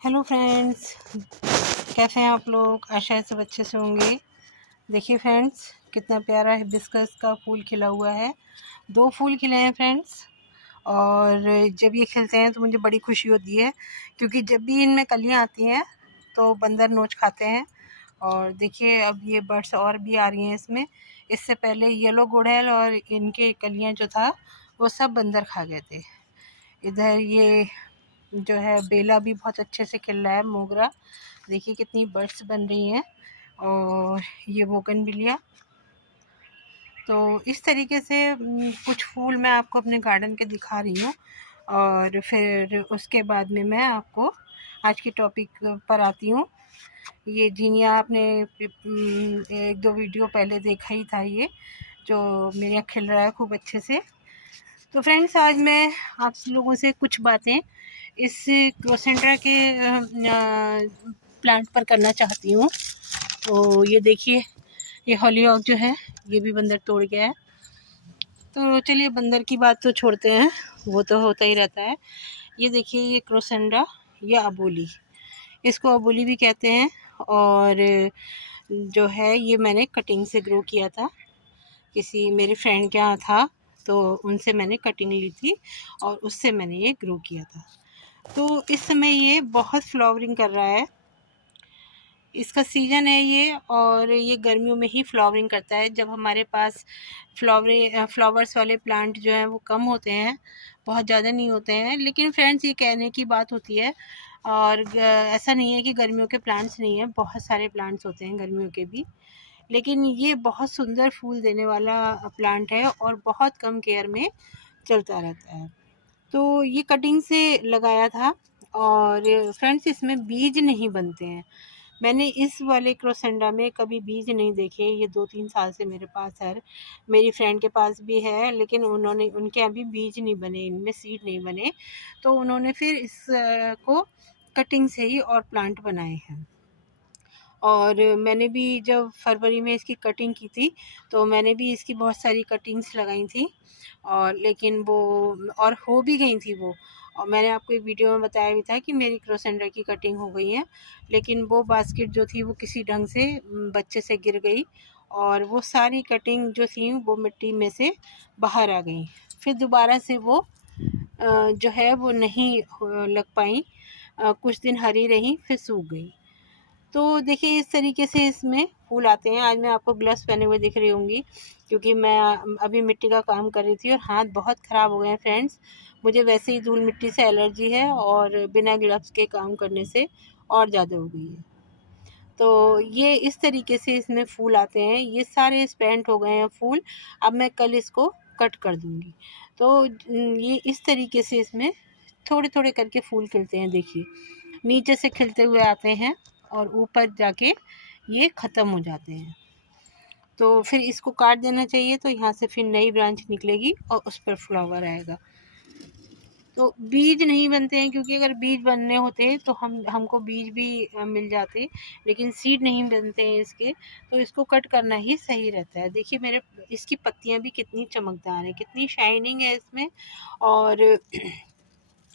Hello friends, कैसे हैं आप लोग। आशा है सब अच्छे से होंगे। देखिए फ्रेंड्स, कितना प्यारा हिबिस्कस का फूल खिला हुआ है। 2 फूल खिले हैं फ्रेंड्स। और जब ये खिलते हैं तो मुझे बड़ी खुशी होती है, क्योंकि जब भी इनमें कलियां आती हैं तो बंदर नोच खाते हैं। और देखिए अब ये बर्ड्स और भी आ रही हैं इसमें। इससे पहले येलो गुड़हल और इनके कलियां जो था वो सब बंदर खा गए थे। इधर ये जो है बेला भी बहुत अच्छे से खिल रहा है, मोगरा। देखिए कितनी बर्ड्स बन रही हैं। और ये बोगनविलिया। तो इस तरीके से कुछ फूल मैं आपको अपने गार्डन के दिखा रही हूँ। और फिर उसके बाद में मैं आपको आज की टॉपिक पर आती हूँ। ये जीनिया आपने 1-2 वीडियो पहले देखा ही था, ये जो मेरे यहाँ खिल रहा है खूब अच्छे से। तो फ्रेंड्स, आज मैं आप लोगों से कुछ बातें इस क्रोसेंड्रा के प्लांट पर करना चाहती हूँ। तो ये देखिए, ये हॉलीहॉक जो है ये भी बंदर तोड़ गया है। तो चलिए बंदर की बात तो छोड़ते हैं, वो तो होता ही रहता है। ये देखिए, ये क्रोसेंड्रा, ये अबोली, इसको अबोली भी कहते हैं। और जो है ये मैंने कटिंग से ग्रो किया था, किसी मेरे फ्रेंड के यहाँ था तो उनसे मैंने कटिंग ली थी और उससे मैंने ये ग्रो किया था। तो इस समय ये बहुत फ्लावरिंग कर रहा है, इसका सीज़न है ये। और ये गर्मियों में ही फ्लावरिंग करता है, जब हमारे पास फ्लावर्स वाले प्लांट जो हैं वो कम होते हैं, बहुत ज़्यादा नहीं होते हैं। लेकिन फ्रेंड्स, ये कहने की बात होती है। और ऐसा नहीं है कि गर्मियों के प्लांट्स नहीं हैं, बहुत सारे प्लांट्स होते हैं गर्मियों के भी। लेकिन ये बहुत सुंदर फूल देने वाला प्लांट है और बहुत कम केयर में चलता रहता है। तो ये कटिंग से लगाया था। और फ्रेंड्स, इसमें बीज नहीं बनते हैं। मैंने इस वाले क्रोसेंडा में कभी बीज नहीं देखे। ये 2-3 साल से मेरे पास है, मेरी फ्रेंड के पास भी है, लेकिन उनके अभी बीज नहीं बने, इनमें सीड नहीं बने। तो उन्होंने फिर इस को कटिंग से ही और प्लांट बनाए हैं। और मैंने भी जब फरवरी में इसकी कटिंग की थी तो मैंने भी इसकी बहुत सारी कटिंग्स लगाई थी। और लेकिन वो और हो भी गई थी वो। और मैंने आपको एक वीडियो में बताया भी था कि मेरी क्रोसेंडर की कटिंग हो गई है, लेकिन वो बास्केट जो थी वो किसी ढंग से बच्चे से गिर गई और वो सारी कटिंग जो थी वो मिट्टी में से बाहर आ गई। फिर दोबारा से वो जो है वो नहीं लग पाई। कुछ दिन हरी रही, फिर सूख गई। तो देखिए इस तरीके से इसमें फूल आते हैं। आज मैं आपको ग्लव्स पहने हुए दिख रही होंगी, क्योंकि मैं अभी मिट्टी का काम कर रही थी और हाथ बहुत ख़राब हो गए हैं फ्रेंड्स। मुझे वैसे ही धूल मिट्टी से एलर्जी है और बिना ग्लव्स के काम करने से और ज़्यादा हो गई है। तो ये इस तरीके से इसमें फूल आते हैं। ये सारे स्पेंट हो गए हैं फूल। अब मैं कल इसको कट कर दूँगी। तो ये इस तरीके से इसमें थोड़े-थोड़े करके फूल खिलते हैं। देखिए, नीचे से खिलते हुए आते हैं और ऊपर जाके ये ख़त्म हो जाते हैं। तो फिर इसको काट देना चाहिए, तो यहाँ से फिर नई ब्रांच निकलेगी और उस पर फ्लावर आएगा। तो बीज नहीं बनते हैं, क्योंकि अगर बीज बनने होते तो हमको बीज भी मिल जाते, लेकिन सीड नहीं बनते हैं इसके। तो इसको कट करना ही सही रहता है। देखिए मेरे इसकी पत्तियाँ भी कितनी चमकदार हैं, कितनी शाइनिंग है इसमें। और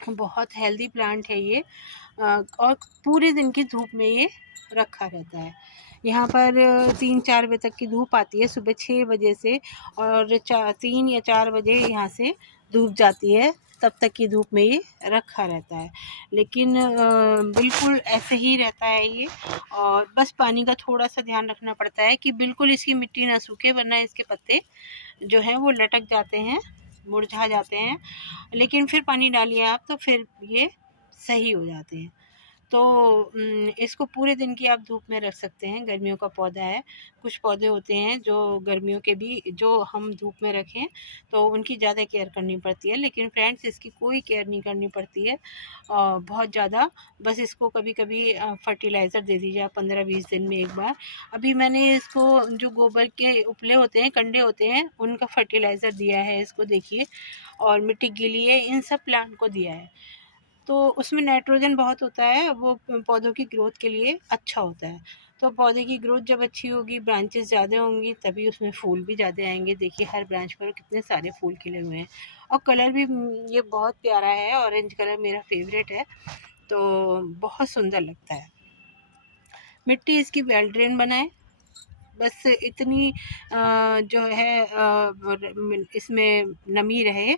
बहुत हेल्दी प्लांट है ये। और पूरे दिन की धूप में ये रखा रहता है। यहाँ पर 3-4 बजे तक की धूप आती है, सुबह 6 बजे से। और 3 या 4 बजे यहाँ से धूप जाती है, तब तक की धूप में ये रखा रहता है। लेकिन बिल्कुल ऐसे ही रहता है ये। और बस पानी का थोड़ा सा ध्यान रखना पड़ता है कि बिल्कुल इसकी मिट्टी ना सूखे, वरना इसके पत्ते जो हैं वो लटक जाते हैं, मुरझा जाते हैं। लेकिन फिर पानी डालिए आप तो फिर ये सही हो जाते हैं। तो इसको पूरे दिन की आप धूप में रख सकते हैं। गर्मियों का पौधा है। कुछ पौधे होते हैं जो गर्मियों के भी जो हम धूप में रखें तो उनकी ज़्यादा केयर करनी पड़ती है, लेकिन फ्रेंड्स इसकी कोई केयर नहीं करनी पड़ती है बहुत ज़्यादा। बस इसको कभी कभी फर्टिलाइज़र दे दीजिए आप 15-20 दिन में एक बार। अभी मैंने इसको जो गोबर के उपले होते हैं, कंडे होते हैं, उनका फर्टिलाइज़र दिया है इसको, देखिए। और मिट्टी गीली है, इन सब प्लांट को दिया है। तो उसमें नाइट्रोजन बहुत होता है, वो पौधों की ग्रोथ के लिए अच्छा होता है। तो पौधे की ग्रोथ जब अच्छी होगी, ब्रांचेस ज़्यादा होंगी, तभी उसमें फूल भी ज़्यादा आएंगे। देखिए हर ब्रांच पर कितने सारे फूल खिले हुए हैं। और कलर भी ये बहुत प्यारा है, ऑरेंज कलर मेरा फेवरेट है। तो बहुत सुंदर लगता है। मिट्टी इसकी वेल ड्रेन बनाए, बस इतनी जो है इसमें नमी रहे,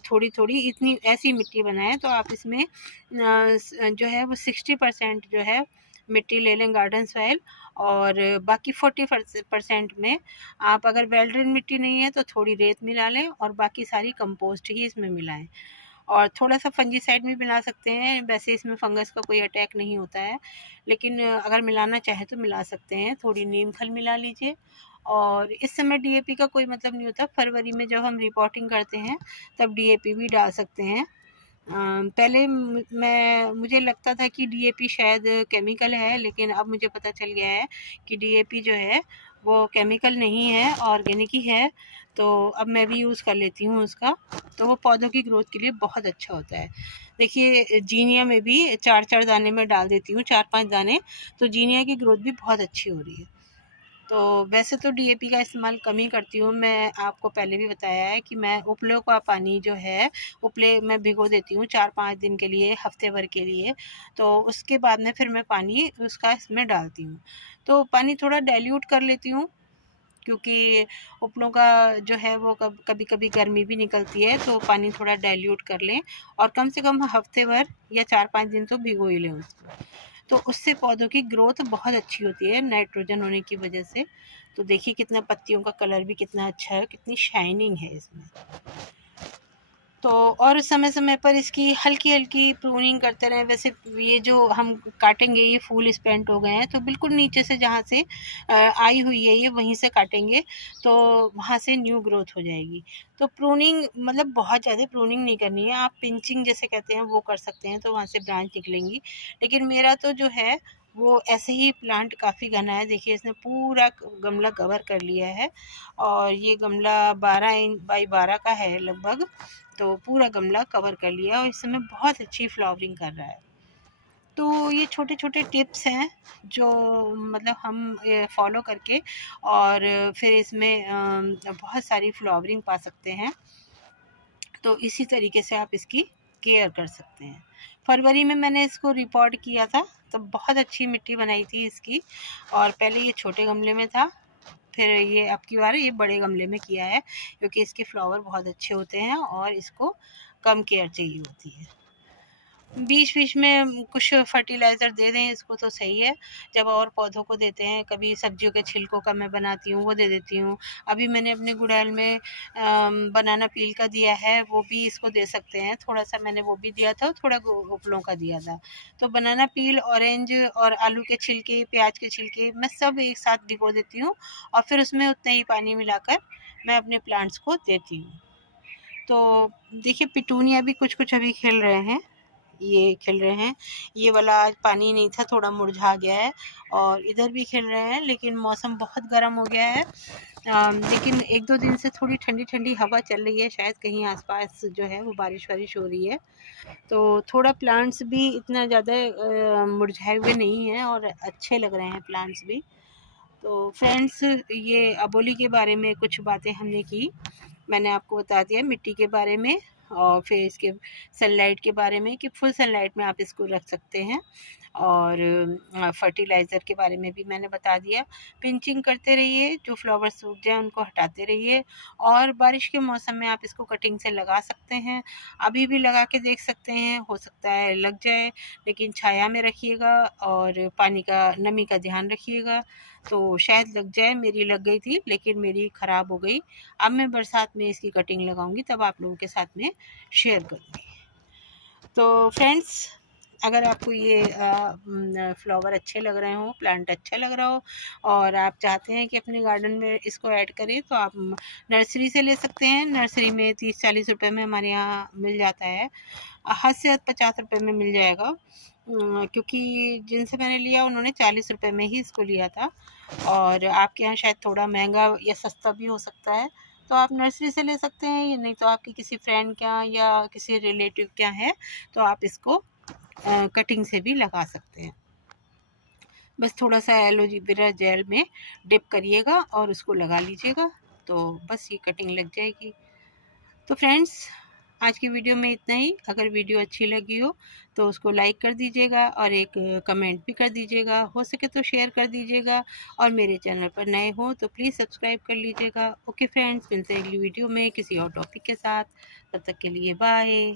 थोड़ी थोड़ी इतनी ऐसी मिट्टी बनाएं। तो आप इसमें जो है वो 60% जो है मिट्टी ले लें गार्डन सॉइल, और बाकी 40% में आप अगर वेल ड्रेन मिट्टी नहीं है तो थोड़ी रेत मिला लें, और बाकी सारी कंपोस्ट ही इसमें मिलाएं। और थोड़ा सा फंजीसाइड भी मिला सकते हैं, वैसे इसमें फंगस का कोई अटैक नहीं होता है, लेकिन अगर मिलाना चाहे तो मिला सकते हैं। थोड़ी नीम खल मिला लीजिए। और इस समय डीएपी का कोई मतलब नहीं होता, फरवरी में जब हम रिपोर्टिंग करते हैं तब डीएपी भी डाल सकते हैं। पहले मुझे लगता था कि डीएपी शायद केमिकल है, लेकिन अब मुझे पता चल गया है कि डीएपी जो है वो केमिकल नहीं है, ऑर्गेनिक ही है। तो अब मैं भी यूज़ कर लेती हूँ उसका, तो वो पौधों की ग्रोथ के लिए बहुत अच्छा होता है। देखिए जीनिया में भी 4-4 दाने मैं डाल देती हूँ, 4-5 दाने, तो जीनिया की ग्रोथ भी बहुत अच्छी हो रही है। तो वैसे तो डीएपी का इस्तेमाल कम ही करती हूँ मैं, आपको पहले भी बताया है कि मैं उपलों का पानी जो है, उपले मैं भिगो देती हूँ 4-5 दिन के लिए, हफ्ते भर के लिए। तो उसके बाद में फिर मैं पानी उसका इसमें डालती हूँ। तो पानी थोड़ा डाइल्यूट कर लेती हूँ, क्योंकि उपलों का जो है वो कभी कभी गर्मी भी निकलती है, तो पानी थोड़ा डाइल्यूट कर लें, और कम से कम हफ्ते भर या 4-5 दिन तो भिगो ही लें उसको। तो उससे पौधों की ग्रोथ बहुत अच्छी होती है नाइट्रोजन होने की वजह से। तो देखिए कितना पत्तियों का कलर भी कितना अच्छा है, कितनी शाइनिंग है इसमें। तो और समय समय पर इसकी हल्की हल्की प्रूनिंग करते रहें। वैसे ये जो हम काटेंगे ये फूल स्पेंट हो गए हैं, तो बिल्कुल नीचे से जहाँ से आई हुई है ये वहीं से काटेंगे, तो वहाँ से न्यू ग्रोथ हो जाएगी। तो प्रूनिंग मतलब बहुत ज़्यादा प्रूनिंग नहीं करनी है, आप पिंचिंग जैसे कहते हैं वो कर सकते हैं, तो वहाँ से ब्रांच निकलेंगी। लेकिन मेरा तो जो है वो ऐसे ही प्लांट काफ़ी घना है। देखिए इसने पूरा गमला कवर कर लिया है, और ये गमला 12 इंच बाई 12 का है लगभग। तो पूरा गमला कवर कर लिया, और इस समय बहुत अच्छी फ्लावरिंग कर रहा है। तो ये छोटे छोटे टिप्स हैं जो मतलब हम फॉलो करके और फिर इसमें बहुत सारी फ्लावरिंग पा सकते हैं। तो इसी तरीके से आप इसकी केयर कर सकते हैं। फरवरी में मैंने इसको रिपोर्ट किया था, तो बहुत अच्छी मिट्टी बनाई थी इसकी, और पहले ये छोटे गमले में था, फिर ये अब की बार ये बड़े गमले में किया है, क्योंकि इसके फ्लावर बहुत अच्छे होते हैं और इसको कम केयर चाहिए होती है। बीच बीच में कुछ फर्टिलाइज़र दे दें इसको तो सही है, जब और पौधों को देते हैं। कभी सब्जियों के छिलकों का मैं बनाती हूँ वो दे देती हूँ। अभी मैंने अपने गुड़हल में बनाना पील का दिया है, वो भी इसको दे सकते हैं। थोड़ा सा मैंने वो भी दिया था, थोड़ा उपलों का दिया था। तो बनाना पील, ऑरेंज और आलू के छिलके, प्याज के छिलके मैं सब एक साथ भिगो देती हूँ, और फिर उसमें उतना ही पानी मिलाकर मैं अपने प्लांट्स को देती हूँ। तो देखिए पिटूनिया भी कुछ कुछ अभी खिल रहे हैं, ये खिल रहे हैं। ये वाला आज पानी नहीं था, थोड़ा मुरझा गया है, और इधर भी खिल रहे हैं। लेकिन मौसम बहुत गर्म हो गया है, लेकिन 1-2 दिन से थोड़ी ठंडी ठंडी हवा चल रही है, शायद कहीं आसपास जो है वो बारिश वारिश हो रही है। तो थोड़ा प्लांट्स भी इतना ज़्यादा मुरझाए हुए नहीं हैं, और अच्छे लग रहे हैं प्लांट्स भी। तो फ्रेंड्स, ये अबोली के बारे में कुछ बातें हमने की, मैंने आपको बता दिया मिट्टी के बारे में, और फिर इसके सनलाइट के बारे में कि फुल सनलाइट में आप इसको रख सकते हैं, और फर्टिलाइज़र के बारे में भी मैंने बता दिया। पिंचिंग करते रहिए, जो फ्लावर सूख जाए उनको हटाते रहिए, और बारिश के मौसम में आप इसको कटिंग से लगा सकते हैं। अभी भी लगा के देख सकते हैं, हो सकता है लग जाए, लेकिन छाया में रखिएगा और पानी का नमी का ध्यान रखिएगा, तो शायद लग जाए। मेरी लग गई थी लेकिन मेरी ख़राब हो गई। अब मैं बरसात में इसकी कटिंग लगाऊंगी, तब आप लोगों के साथ में शेयर करूंगी। तो फ्रेंड्स, अगर आपको ये फ्लावर अच्छे लग रहे हो, प्लांट अच्छा लग रहा हो, और आप चाहते हैं कि अपने गार्डन में इसको ऐड करें, तो आप नर्सरी से ले सकते हैं। नर्सरी में 30-40 रुपए में हमारे यहाँ मिल जाता है, हद से हद 50 रुपए में मिल जाएगा। क्योंकि जिनसे मैंने लिया उन्होंने 40 रुपए में ही इसको लिया था, और आपके यहाँ शायद थोड़ा महंगा या सस्ता भी हो सकता है। तो आप नर्सरी से ले सकते हैं, या नहीं तो आपके किसी फ्रेंड के यहाँ या किसी रिलेटिव के यहाँ है, तो आप इसको कटिंग से भी लगा सकते हैं। बस थोड़ा सा एलोवेरा जेल में डिप करिएगा और उसको लगा लीजिएगा, तो बस ये कटिंग लग जाएगी। तो फ्रेंड्स, आज की वीडियो में इतना ही। अगर वीडियो अच्छी लगी हो तो उसको लाइक कर दीजिएगा और एक कमेंट भी कर दीजिएगा, हो सके तो शेयर कर दीजिएगा। और मेरे चैनल पर नए हो तो प्लीज़ सब्सक्राइब कर लीजिएगा। ओके फ्रेंड्स, मिलते हैं अगली वीडियो में किसी और टॉपिक के साथ। तब तक के लिए बाय।